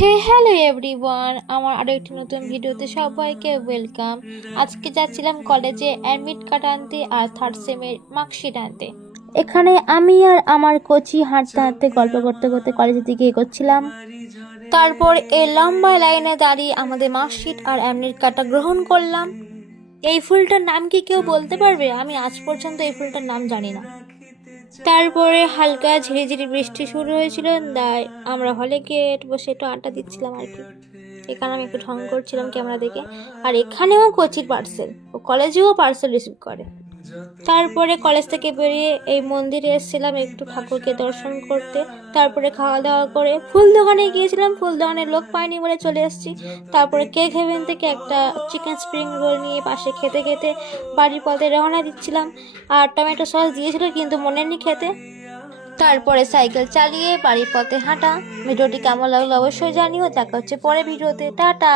Hello everyone, আমার আরো একটি নতুন ভিডিওতে সবাইকে ওয়েলকাম। আজকে যাচ্ছিলাম কলেজে অ্যাডমিট কার্ড আনতে আর থার্ড সেমের মার্কশিট আনতে। এখানে আমি আর আমার কোচি হাঁটতে হাঁটতে গল্প করতে করতে কলেজের দিকে এগোচ্ছিলাম। তারপর এই লম্বা লাইনে দাঁড়িয়ে আমাদের মার্কশিট আর অ্যাডমিট কার্ডটা গ্রহণ করলাম। এই ফুলটার নাম কি কেউ বলতে পারবে? আমি আজ পর্যন্ত এই ফুলটার নাম জানি না। তারপরে হালকা ঝিরিঝিরি বৃষ্টি শুরু হয়েছিল, তাই আমরা হলে গিয়ে বসে একটু আড্ডা দিচ্ছিলাম আর কি। এখানে আমি একটু ঢং করছিলাম ক্যামেরা দেখে। আর এখানেও কোচির পার্সেল, ও কলেজেও পার্সেল রিসিভ করে। তারপরে কলেজ থেকে বেরিয়ে এই মন্দিরে এসেছিলাম একটু ঠাকুরকে দর্শন করতে। তারপরে খাওয়া দাওয়া করে ফুল দোকানে গিয়েছিলাম, ফুল দোকানের লোক পাইনি বলে চলে এসেছি। তারপরে কেক হেভেন থেকে একটা চিকেন স্প্রিং রোল নিয়ে পাশে খেতে খেতে বাড়ির পথে রওনা দিচ্ছিলাম। আর টমেটো সস দিয়েছিল কিন্তু মনে নেই খেতে। তারপরে সাইকেল চালিয়ে বাড়ির পথে হাঁটা। ভিডিওটি কেমন লাগলো অবশ্যই জানিও। দেখা হচ্ছে পরে ভিডিওতে, টাটা।